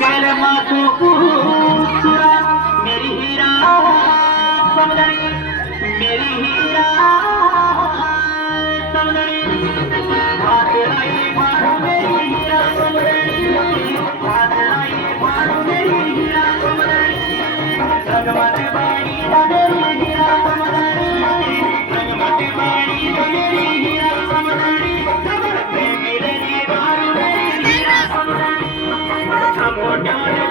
गरमा को पूछा मेरी हीरा समझी मेरी हीरा समझी हाथ लाई मारू मेरी हीरा समझी हाथ लाई मारू मेरी हीरा समझी रंगमत बाणी मेरी हीरा समझी रंगमत बाणी मेरी हीरा समझी मेरे मारू मेरी हीरा समझी मोटा